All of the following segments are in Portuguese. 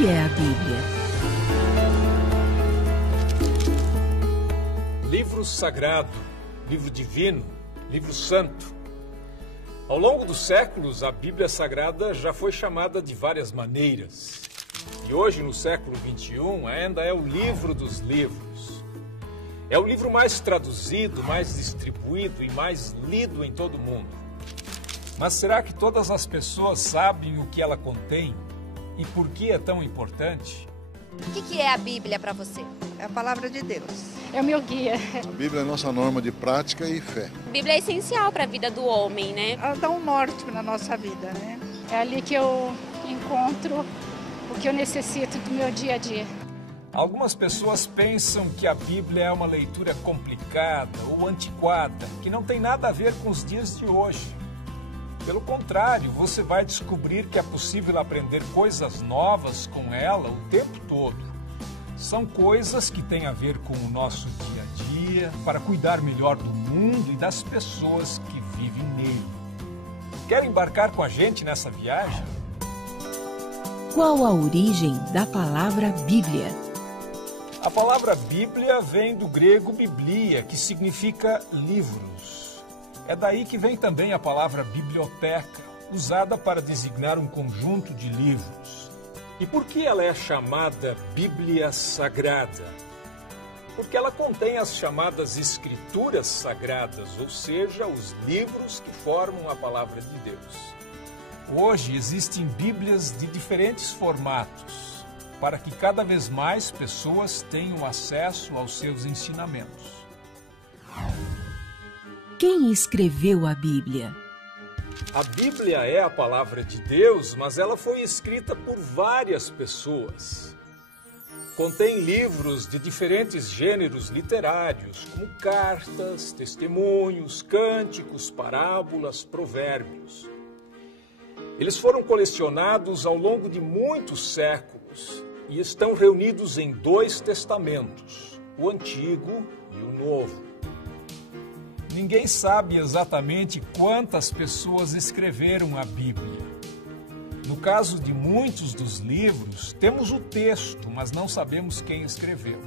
que é a Bíblia? Livro sagrado, livro divino, livro santo. Ao longo dos séculos, a Bíblia Sagrada já foi chamada de várias maneiras. E hoje, no século XXI, ainda é o livro dos livros. É o livro mais traduzido, mais distribuído e mais lido em todo o mundo. Mas será que todas as pessoas sabem o que ela contém e por que é tão importante? O que é a Bíblia para você? É a palavra de Deus. É o meu guia. A Bíblia é a nossa norma de prática e fé. A Bíblia é essencial para a vida do homem, né? Ela dá um norte na nossa vida, né? É ali que eu encontro o que eu necessito do meu dia a dia. Algumas pessoas pensam que a Bíblia é uma leitura complicada ou antiquada, que não tem nada a ver com os dias de hoje. Pelo contrário, você vai descobrir que é possível aprender coisas novas com ela o tempo todo. São coisas que têm a ver com o nosso dia a dia, para cuidar melhor do mundo e das pessoas que vivem nele. Quer embarcar com a gente nessa viagem? Qual a origem da palavra Bíblia? A palavra Bíblia vem do grego biblia, que significa livros. É daí que vem também a palavra biblioteca, usada para designar um conjunto de livros. E por que ela é chamada Bíblia Sagrada? Porque ela contém as chamadas Escrituras Sagradas, ou seja, os livros que formam a Palavra de Deus. Hoje existem Bíblias de diferentes formatos, para que cada vez mais pessoas tenham acesso aos seus ensinamentos. Quem escreveu a Bíblia? A Bíblia é a palavra de Deus, mas ela foi escrita por várias pessoas. Contém livros de diferentes gêneros literários, como cartas, testemunhos, cânticos, parábolas, provérbios. Eles foram colecionados ao longo de muitos séculos e estão reunidos em 2 testamentos, o Antigo e o Novo. Ninguém sabe exatamente quantas pessoas escreveram a Bíblia. No caso de muitos dos livros, temos o texto, mas não sabemos quem escreveu.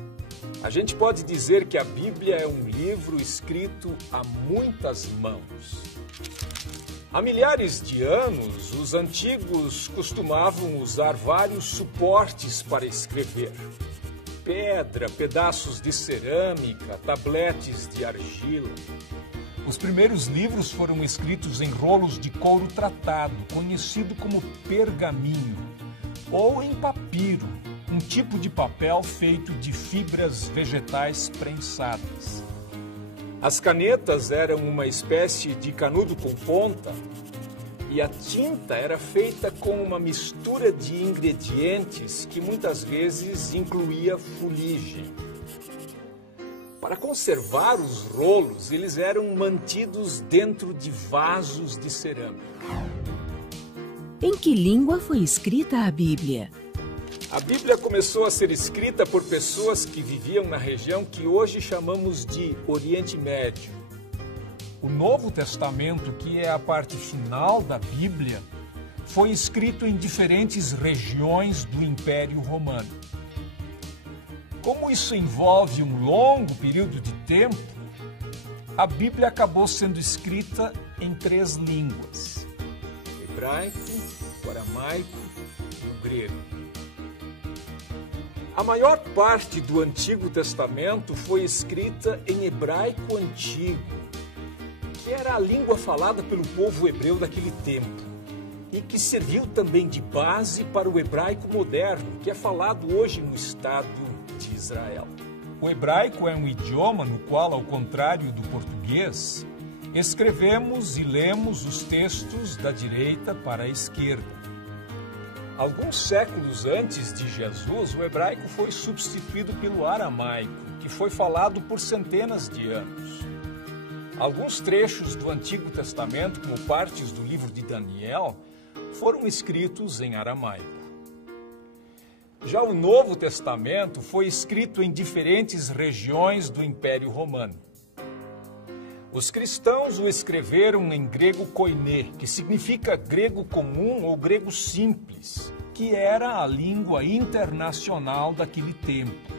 A gente pode dizer que a Bíblia é um livro escrito a muitas mãos. Há milhares de anos, os antigos costumavam usar vários suportes para escrever. Pedra, pedaços de cerâmica, tabletes de argila. Os primeiros livros foram escritos em rolos de couro tratado, conhecido como pergaminho, ou em papiro, um tipo de papel feito de fibras vegetais prensadas. As canetas eram uma espécie de canudo com ponta e a tinta era feita com uma mistura de ingredientes que muitas vezes incluía fuligem. Para conservar os rolos, eles eram mantidos dentro de vasos de cerâmica. Em que língua foi escrita a Bíblia? A Bíblia começou a ser escrita por pessoas que viviam na região que hoje chamamos de Oriente Médio. O Novo Testamento, que é a parte final da Bíblia, foi escrito em diferentes regiões do Império Romano. Como isso envolve um longo período de tempo, a Bíblia acabou sendo escrita em 3 línguas: hebraico, o aramaico e o grego. A maior parte do Antigo Testamento foi escrita em hebraico antigo, que era a língua falada pelo povo hebreu daquele tempo, e que serviu também de base para o hebraico moderno, que é falado hoje no Estado de Israel. O hebraico é um idioma no qual, ao contrário do português, escrevemos e lemos os textos da direita para a esquerda. Alguns séculos antes de Jesus, o hebraico foi substituído pelo aramaico, que foi falado por centenas de anos. Alguns trechos do Antigo Testamento, como partes do livro de Daniel, foram escritos em aramaico. Já o Novo Testamento foi escrito em diferentes regiões do Império Romano. Os cristãos o escreveram em grego koiné, que significa grego comum ou grego simples, que era a língua internacional daquele tempo.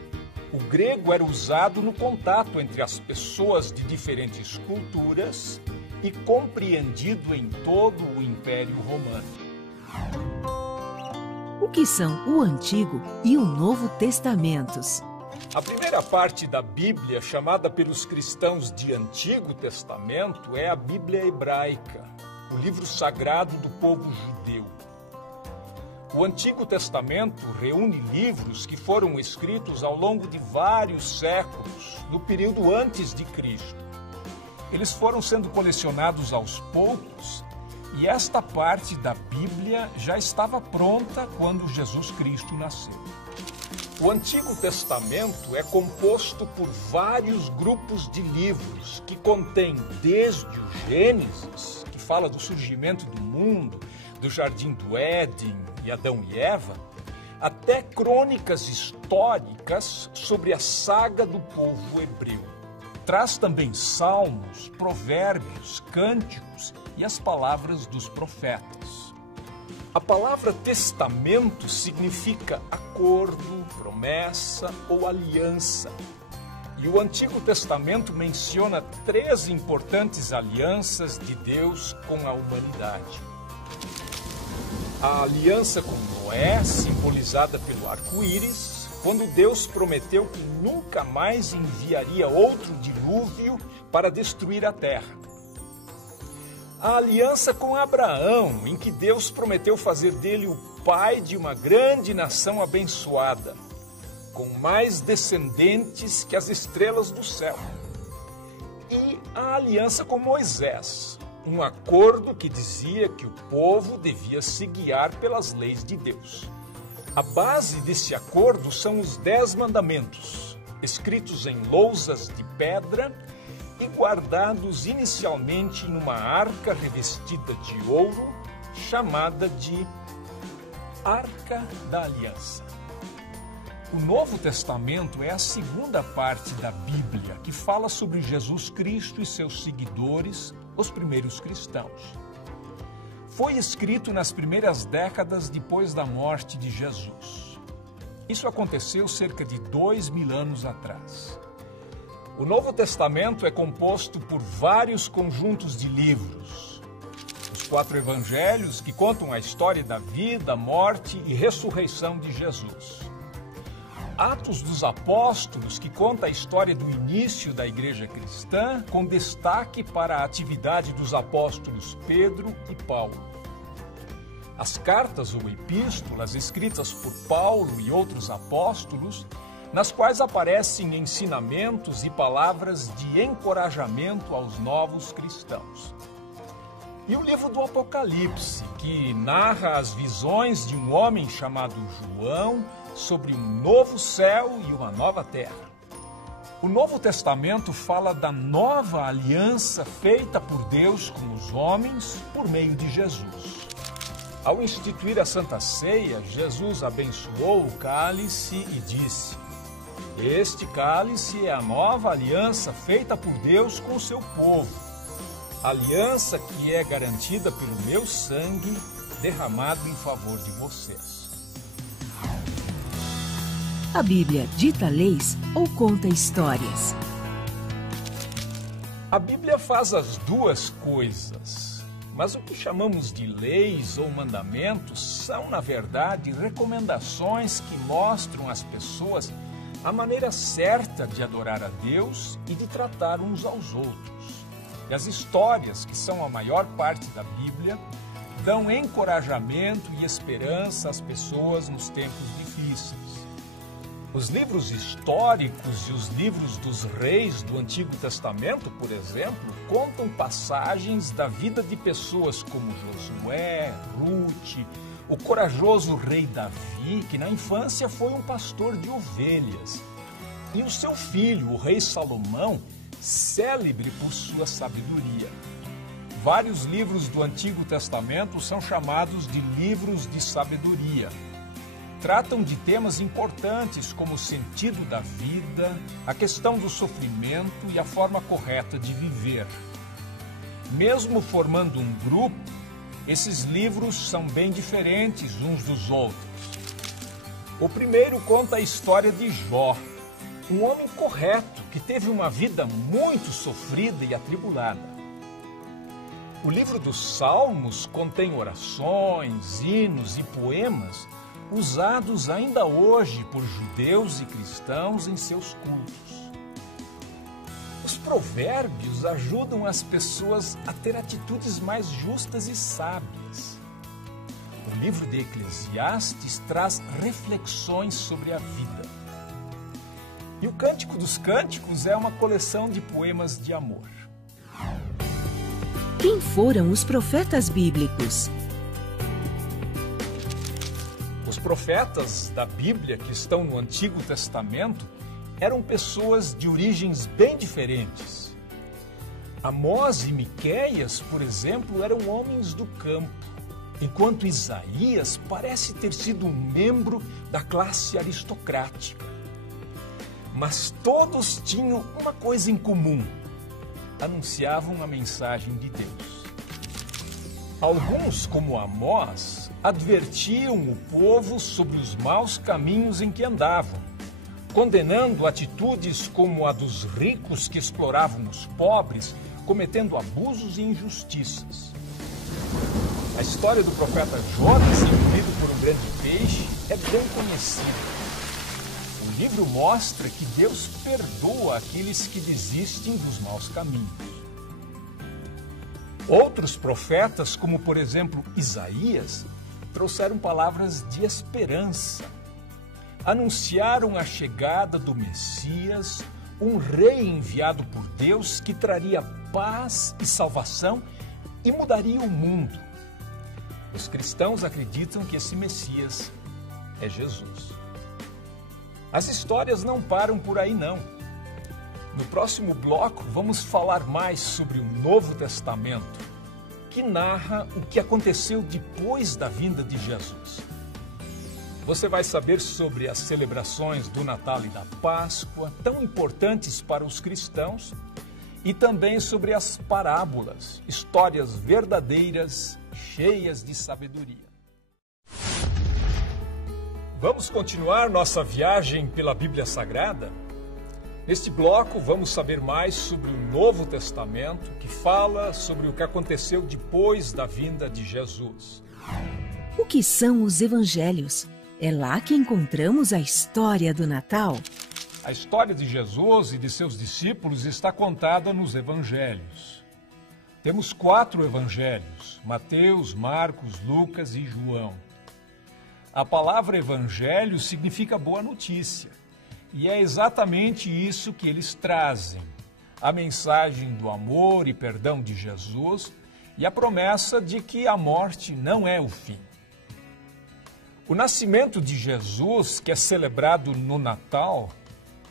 O grego era usado no contato entre as pessoas de diferentes culturas e compreendido em todo o Império Romano. O que são o Antigo e o Novo Testamentos? A primeira parte da Bíblia, chamada pelos cristãos de Antigo Testamento, é a Bíblia hebraica, o livro sagrado do povo judeu. O Antigo Testamento reúne livros que foram escritos ao longo de vários séculos, no período antes de Cristo. Eles foram sendo colecionados aos poucos e esta parte da Bíblia já estava pronta quando Jesus Cristo nasceu. O Antigo Testamento é composto por vários grupos de livros que contêm desde o Gênesis, que fala do surgimento do mundo, do Jardim do Éden e Adão e Eva, até crônicas históricas sobre a saga do povo hebreu. Traz também salmos, provérbios, cânticos e as palavras dos profetas. A palavra testamento significa acordo, promessa ou aliança. E o Antigo Testamento menciona 3 importantes alianças de Deus com a humanidade. A aliança com Noé, simbolizada pelo arco-íris, quando Deus prometeu que nunca mais enviaria outro dilúvio para destruir a terra. A aliança com Abraão, em que Deus prometeu fazer dele o pai de uma grande nação abençoada, com mais descendentes que as estrelas do céu. E a aliança com Moisés, um acordo que dizia que o povo devia se guiar pelas leis de Deus. A base desse acordo são os 10 mandamentos, escritos em lousas de pedra e guardados inicialmente em uma arca revestida de ouro, chamada de Arca da Aliança. O Novo Testamento é a segunda parte da Bíblia, que fala sobre Jesus Cristo e seus seguidores, os primeiros cristãos. Foi escrito nas primeiras décadas depois da morte de Jesus. Isso aconteceu cerca de 2000 anos atrás. O Novo Testamento é composto por vários conjuntos de livros. Os 4 evangelhos, que contam a história da vida, morte e ressurreição de Jesus. Atos dos Apóstolos, que conta a história do início da igreja cristã, com destaque para a atividade dos apóstolos Pedro e Paulo. As cartas ou epístolas escritas por Paulo e outros apóstolos, nas quais aparecem ensinamentos e palavras de encorajamento aos novos cristãos. E o livro do Apocalipse, que narra as visões de um homem chamado João sobre um novo céu e uma nova terra. O Novo Testamento fala da nova aliança feita por Deus com os homens por meio de Jesus. Ao instituir a Santa Ceia, Jesus abençoou o cálice e disse: "Este cálice é a nova aliança feita por Deus com o seu povo, aliança que é garantida pelo meu sangue derramado em favor de vocês." A Bíblia dita leis ou conta histórias? A Bíblia faz as duas coisas, mas o que chamamos de leis ou mandamentos são, na verdade, recomendações que mostram às pessoas a maneira certa de adorar a Deus e de tratar uns aos outros. E as histórias, que são a maior parte da Bíblia, dão encorajamento e esperança às pessoas nos tempos difíceis. Os livros históricos e os livros dos reis do Antigo Testamento, por exemplo, contam passagens da vida de pessoas como Josué, Ruth, o corajoso rei Davi, que na infância foi um pastor de ovelhas, e o seu filho, o rei Salomão, célebre por sua sabedoria. Vários livros do Antigo Testamento são chamados de livros de sabedoria. Tratam de temas importantes como o sentido da vida, a questão do sofrimento e a forma correta de viver. Mesmo formando um grupo, Esses livros são bem diferentes uns dos outros. O primeiro conta a história de Jó, um homem correto que teve uma vida muito sofrida e atribulada. O livro dos Salmos contém orações, hinos e poemas usados ainda hoje por judeus e cristãos em seus cultos. Os provérbios ajudam as pessoas a ter atitudes mais justas e sábias. O livro de Eclesiastes traz reflexões sobre a vida. E o Cântico dos Cânticos é uma coleção de poemas de amor. Quem foram os profetas bíblicos? Os profetas da Bíblia que estão no Antigo Testamento eram pessoas de origens bem diferentes. Amós e Miqueias, por exemplo, eram homens do campo, enquanto Isaías parece ter sido um membro da classe aristocrática. Mas todos tinham uma coisa em comum: anunciavam a mensagem de Deus. Alguns, como Amós, advertiam o povo sobre os maus caminhos em que andavam, condenando atitudes como a dos ricos que exploravam os pobres, cometendo abusos e injustiças. A história do profeta Jonas, engolido por um grande peixe, é bem conhecida. O livro mostra que Deus perdoa aqueles que desistem dos maus caminhos. Outros profetas, como por exemplo Isaías, trouxeram palavras de esperança. Anunciaram a chegada do Messias, um rei enviado por Deus que traria paz e salvação e mudaria o mundo. Os cristãos acreditam que esse Messias é Jesus. As histórias não param por aí, não. No próximo bloco, vamos falar mais sobre o Novo Testamento, que narra o que aconteceu depois da vinda de Jesus. Você vai saber sobre as celebrações do Natal e da Páscoa, tão importantes para os cristãos, e também sobre as parábolas, histórias verdadeiras, cheias de sabedoria. Vamos continuar nossa viagem pela Bíblia Sagrada? Neste bloco, vamos saber mais sobre o Novo Testamento, que fala sobre o que aconteceu depois da vinda de Jesus. O que são os evangelhos? É lá que encontramos a história do Natal. A história de Jesus e de seus discípulos está contada nos evangelhos. Temos 4 evangelhos: Mateus, Marcos, Lucas e João. A palavra evangelho significa boa notícia. E é exatamente isso que eles trazem: a mensagem do amor e perdão de Jesus e a promessa de que a morte não é o fim. O nascimento de Jesus, que é celebrado no Natal,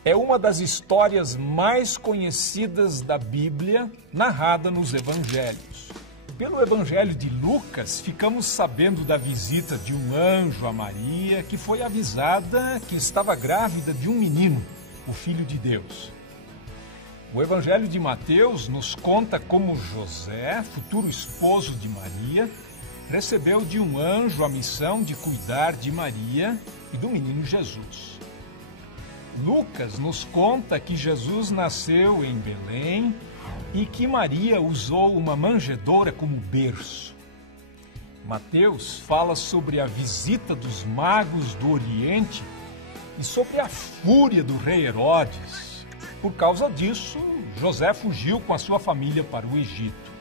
é uma das histórias mais conhecidas da Bíblia, narrada nos evangelhos. Pelo evangelho de Lucas, ficamos sabendo da visita de um anjo a Maria, que foi avisada que estava grávida de um menino, o Filho de Deus. O evangelho de Mateus nos conta como José, futuro esposo de Maria, recebeu de um anjo a missão de cuidar de Maria e do menino Jesus. Lucas nos conta que Jesus nasceu em Belém e que Maria usou uma manjedoura como berço. Mateus fala sobre a visita dos magos do Oriente e sobre a fúria do rei Herodes. Por causa disso, José fugiu com a sua família para o Egito.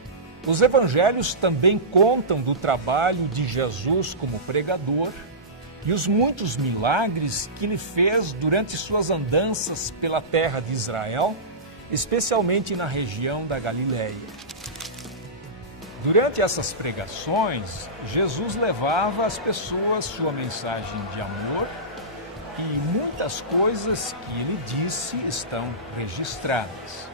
Os evangelhos também contam do trabalho de Jesus como pregador e os muitos milagres que ele fez durante suas andanças pela terra de Israel, especialmente na região da Galileia. Durante essas pregações, Jesus levava às pessoas sua mensagem de amor e muitas coisas que ele disse estão registradas.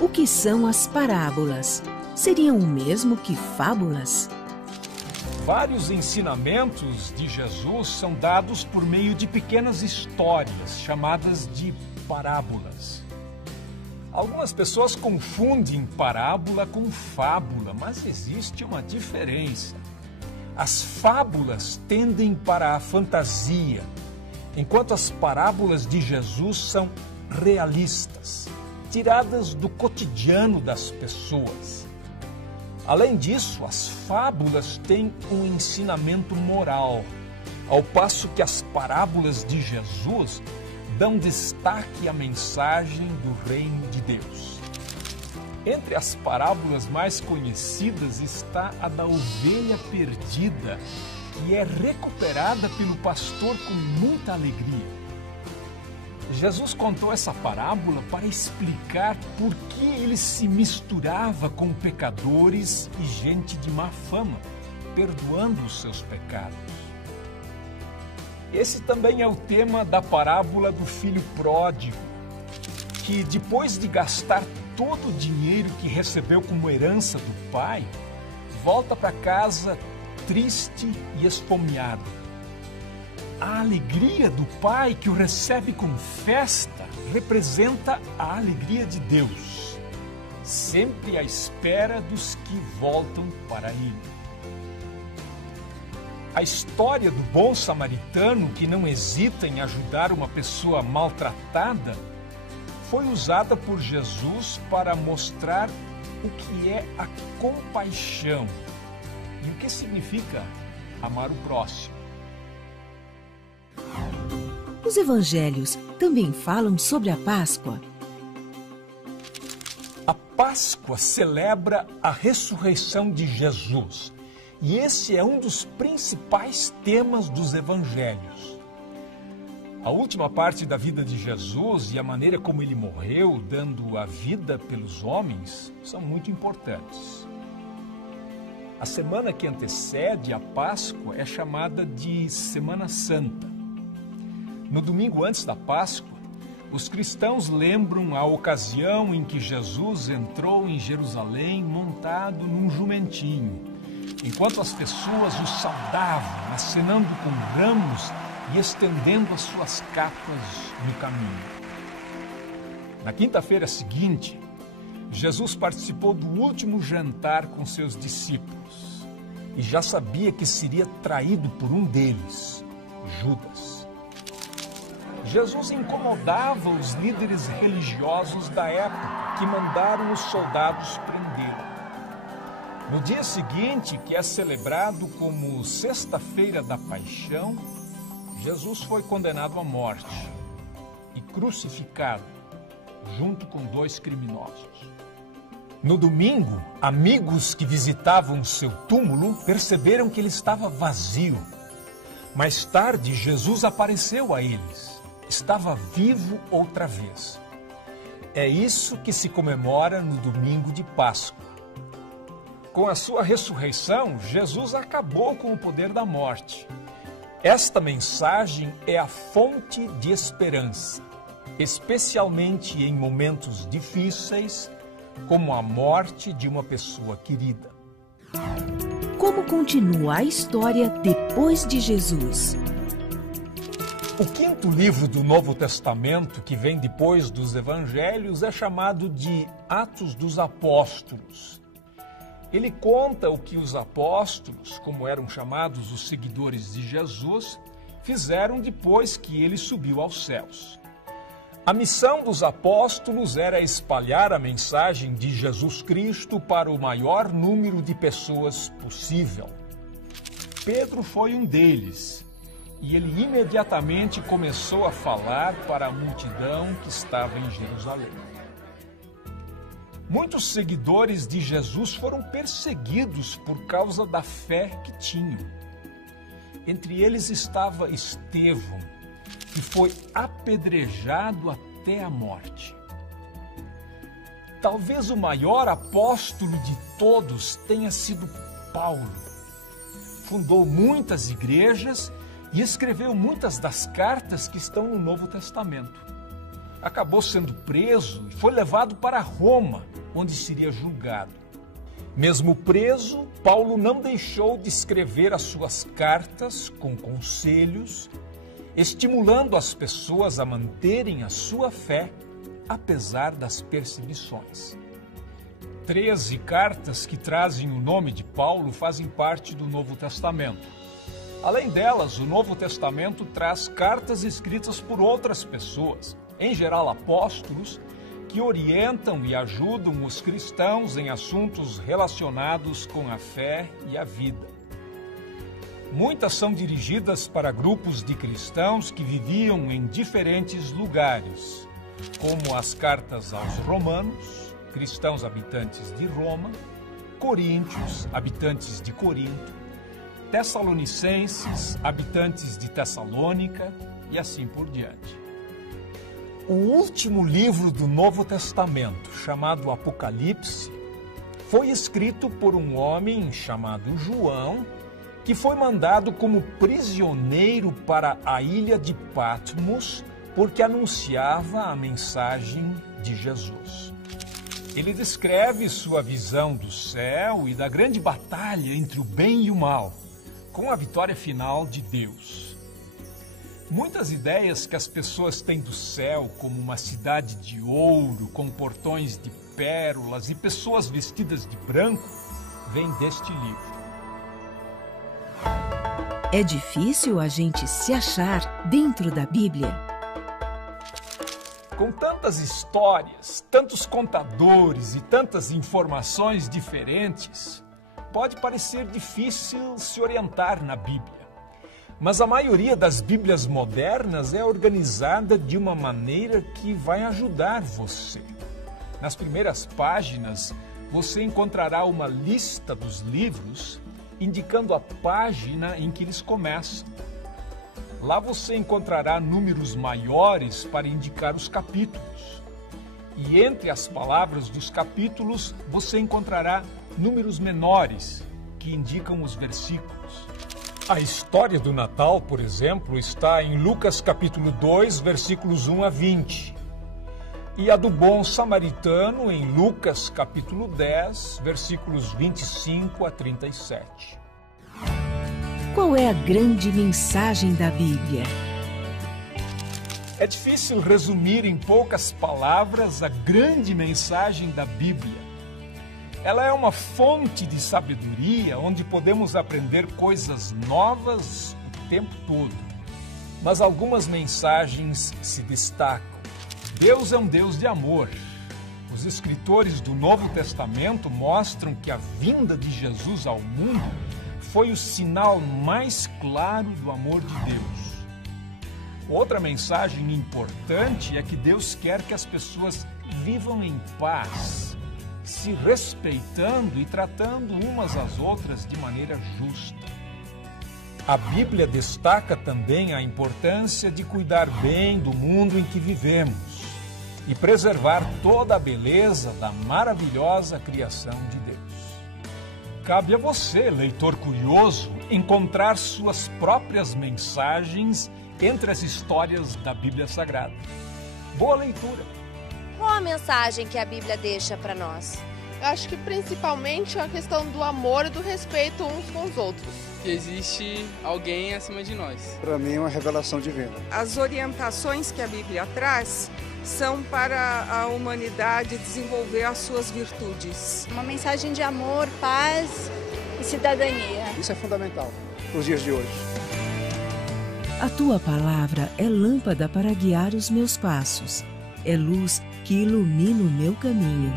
O que são as parábolas? Seriam o mesmo que fábulas? Vários ensinamentos de Jesus são dados por meio de pequenas histórias, chamadas de parábolas. Algumas pessoas confundem parábola com fábula, mas existe uma diferença. As fábulas tendem para a fantasia, enquanto as parábolas de Jesus são realistas, tiradas do cotidiano das pessoas. Além disso, as fábulas têm um ensinamento moral, ao passo que as parábolas de Jesus dão destaque à mensagem do reino de Deus. Entre as parábolas mais conhecidas está a da ovelha perdida, que é recuperada pelo pastor com muita alegria. Jesus contou essa parábola para explicar por que ele se misturava com pecadores e gente de má fama, perdoando os seus pecados. Esse também é o tema da parábola do filho pródigo, que depois de gastar todo o dinheiro que recebeu como herança do pai, volta para casa triste e esfomeado. A alegria do pai que o recebe com festa representa a alegria de Deus, sempre à espera dos que voltam para ele. A história do bom samaritano que não hesita em ajudar uma pessoa maltratada foi usada por Jesus para mostrar o que é a compaixão e o que significa amar o próximo. Os evangelhos também falam sobre a Páscoa. A Páscoa celebra a ressurreição de Jesus. E esse é um dos principais temas dos evangelhos. A última parte da vida de Jesus e a maneira como ele morreu, dando a vida pelos homens, são muito importantes. A semana que antecede a Páscoa é chamada de Semana Santa. No domingo antes da Páscoa, os cristãos lembram a ocasião em que Jesus entrou em Jerusalém montado num jumentinho, enquanto as pessoas o saudavam, acenando com ramos e estendendo as suas capas no caminho. Na quinta-feira seguinte, Jesus participou do último jantar com seus discípulos e já sabia que seria traído por um deles, Judas. Jesus incomodava os líderes religiosos da época, que mandaram os soldados prendê-lo. No dia seguinte, que é celebrado como Sexta-feira da Paixão, Jesus foi condenado à morte e crucificado, junto com 2 criminosos. No domingo, amigos que visitavam seu túmulo perceberam que ele estava vazio. Mais tarde, Jesus apareceu a eles. Estava vivo outra vez. É isso que se comemora no domingo de Páscoa. Com a sua ressurreição, Jesus acabou com o poder da morte. Esta mensagem é a fonte de esperança, especialmente em momentos difíceis, como a morte de uma pessoa querida. Como continua a história depois de Jesus? O quinto livro do Novo Testamento, que vem depois dos Evangelhos, é chamado de Atos dos Apóstolos. Ele conta o que os apóstolos, como eram chamados os seguidores de Jesus, fizeram depois que ele subiu aos céus. A missão dos apóstolos era espalhar a mensagem de Jesus Cristo para o maior número de pessoas possível. Pedro foi um deles, e ele imediatamente começou a falar para a multidão que estava em Jerusalém. Muitos seguidores de Jesus foram perseguidos por causa da fé que tinham. Entre eles estava Estevão, que foi apedrejado até a morte. Talvez o maior apóstolo de todos tenha sido Paulo. Fundou muitas igrejas e escreveu muitas das cartas que estão no Novo Testamento. Acabou sendo preso e foi levado para Roma, onde seria julgado. Mesmo preso, Paulo não deixou de escrever as suas cartas com conselhos, estimulando as pessoas a manterem a sua fé apesar das perseguições. 13 cartas que trazem o nome de Paulo fazem parte do Novo Testamento. Além delas, o Novo Testamento traz cartas escritas por outras pessoas, em geral apóstolos, que orientam e ajudam os cristãos em assuntos relacionados com a fé e a vida. Muitas são dirigidas para grupos de cristãos que viviam em diferentes lugares, como as cartas aos Romanos, cristãos habitantes de Roma, Coríntios, habitantes de Corinto, Tessalonicenses, habitantes de Tessalônica e assim por diante. O último livro do Novo Testamento, chamado Apocalipse, foi escrito por um homem chamado João, que foi mandado como prisioneiro para a ilha de Patmos, porque anunciava a mensagem de Jesus. Ele descreve sua visão do céu e da grande batalha entre o bem e o mal, com a vitória final de Deus. Muitas ideias que as pessoas têm do céu, como uma cidade de ouro, com portões de pérolas e pessoas vestidas de branco, vêm deste livro. É difícil a gente se achar dentro da Bíblia. Com tantas histórias, tantos contadores e tantas informações diferentes, pode parecer difícil se orientar na Bíblia. Mas a maioria das Bíblias modernas é organizada de uma maneira que vai ajudar você. Nas primeiras páginas, você encontrará uma lista dos livros, indicando a página em que eles começam. Lá você encontrará números maiores para indicar os capítulos. E entre as palavras dos capítulos, você encontrará números menores, que indicam os versículos. A história do Natal, por exemplo, está em Lucas capítulo 2, versículos 1 a 20. E a do bom samaritano em Lucas capítulo 10, versículos 25 a 37. Qual é a grande mensagem da Bíblia? É difícil resumir em poucas palavras a grande mensagem da Bíblia. Ela é uma fonte de sabedoria onde podemos aprender coisas novas o tempo todo. Mas algumas mensagens se destacam. Deus é um Deus de amor. Os escritores do Novo Testamento mostram que a vinda de Jesus ao mundo foi o sinal mais claro do amor de Deus. Outra mensagem importante é que Deus quer que as pessoas vivam em paz, se respeitando e tratando umas às outras de maneira justa. A Bíblia destaca também a importância de cuidar bem do mundo em que vivemos e preservar toda a beleza da maravilhosa criação de Deus. Cabe a você, leitor curioso, encontrar suas próprias mensagens entre as histórias da Bíblia Sagrada. Boa leitura! Qual a mensagem que a Bíblia deixa para nós? Eu acho que principalmente a questão do amor e do respeito uns com os outros. Que existe alguém acima de nós. Para mim é uma revelação divina. As orientações que a Bíblia traz são para a humanidade desenvolver as suas virtudes. Uma mensagem de amor, paz e cidadania. Isso é fundamental para os dias de hoje. A tua palavra é lâmpada para guiar os meus passos, é luz que ilumina o meu caminho.